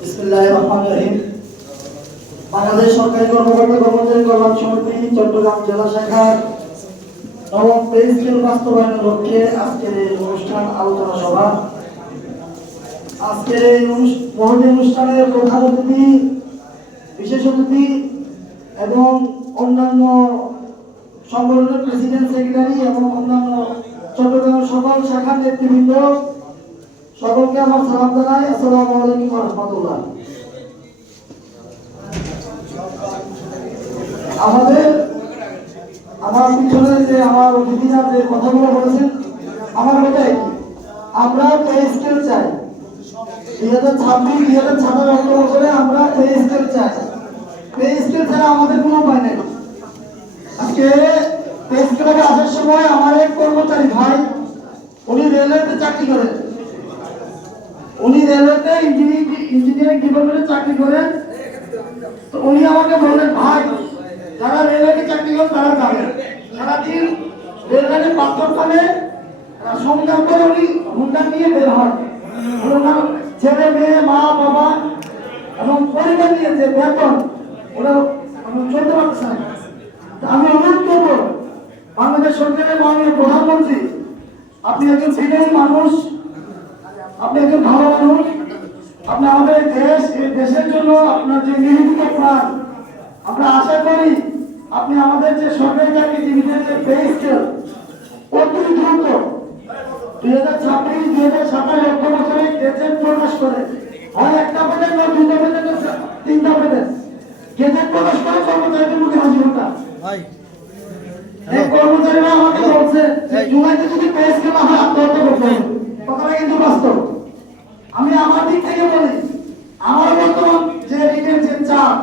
বিসমিল্লাহির রহমানির রহিম। বাংলাদেশ সরকারি কর্মকর্তা কর্মচারী কল্যাণ সমিতি চট্টগ্রাম জেলা শাখার নবম পে স্কেল বাস্তবায়নের লক্ষ্যে আজকের এই অনুষ্ঠান আলোচনা সভা। আজকের এই মহতি অনুষ্ঠানের প্রধান অতিথি, বিশেষ অতিথি এবং অন্যান্য সংগঠনের প্রেসিডেন্ট, সেক্রেটারি এবং অন্যান্য চট্টগ্রামের সকল শাখার নেতৃবৃন্দ, সকলকে আমার সালাম জানাই। আসসালামু আলাইকুম ওয়া রাহমাতুল্লাহ। আমার পিছনে যে আমার অতিথিরা যে কথাগুলো বলেছেন, আমার কথা একই। আমরা পে স্কেল চাই। 2026 অর্থ বছরে আমরা পে স্কেল চাই। পে স্কেল ছাড়া আমাদের কোনো উপায় নেই। আজকে পে স্কেলে আসার সময় আমার এক কর্মচারী ভাই, উনি রেলওয়েতে চাকরি করেন। উনি রেলওয়েতে ইঞ্জিনিয়ারিং ডিপার্টমেন্টে চাকরি করেন। তো উনি আমাকে বললেন, ভাই যারা রেলওয়েতে চাকরি করেন তারা যাবেন। সারাদিন রেলওয়েতে পাথর ফেলে সংগ্রাম করে উনি হুন্ডা নিয়ে বের হন। ওনার ছেলে মেয়ে, মা বাবা এবং পরিবার নিয়ে যে বেতন ওরা চলতে পারছে না। আমি অনুরোধ করবো বাংলাদেশ সরকারের মাননীয় প্রধানমন্ত্রী, আপনি একজন বিনয়ী মানুষ, আপনি একজন ভালো মানুষ, আপনি আমাদের দেশ, এই দেশের জন্য আপনার যে নিবেদিত প্রাণ, আমরা আশা করি আপনি আমাদের যে সরকারি চাকরিজীবীদের যে পে স্কেল অতি দ্রুত 2026-2027 অর্থ বছরে গেজেট প্রকাশ করে, হয় একটা পেতেন না দুইটা পেতেন না তিনটা পেতেন, গেজেট প্রকাশ করে কর্মচারীদের মুখে হাসি ফোটা। এই কর্মচারীরা আমাকে বলছে জুলাইতে যদি পে স্কেল না হয় আত্মহত্যা করতে হবে। কথাটা কিন্তু বাস্তব। আমি আমার দিক থেকে বলি, আমার বর্তমান যে ঋণের যে চাপ,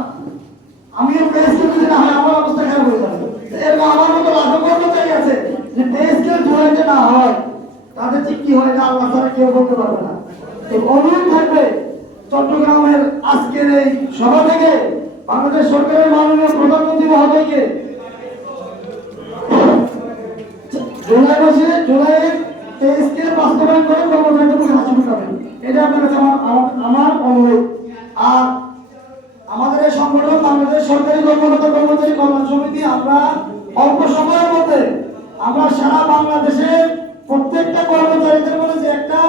আমিও পে স্কেল যদি না হয় আমার অবস্থা খারাপ হয়ে যাবে। এরকম আমার মতো লাখো কর্মচারী আছে যে পে স্কেল জুলাইতে না হয় তাদের ঠিক কি হয় না আল্লাহ ছাড়া কেউ বলতে পারবে না। তো অনুরোধ থাকবে চট্টগ্রামের আজকের এই সভা থেকে বাংলাদেশ সরকারের মাননীয় প্রধানমন্ত্রী মহোদয়কে জুলাইয়ে পে স্কেল বাস্তবায়ন করে কর্মচারীদের মুখে হাসি ফোটাবেন। এটা আপনার কাছে আমার অনুরোধ। আর আমাদের এই সংগঠন বাংলাদেশ সরকারি কর্মকর্তা কর্মচারী কল্যাণ সমিতি, আমরা অল্প সময়ের মধ্যে আমরা সারা বাংলাদেশের প্রত্যেকটা কর্মচারীদের মধ্যে যে একটা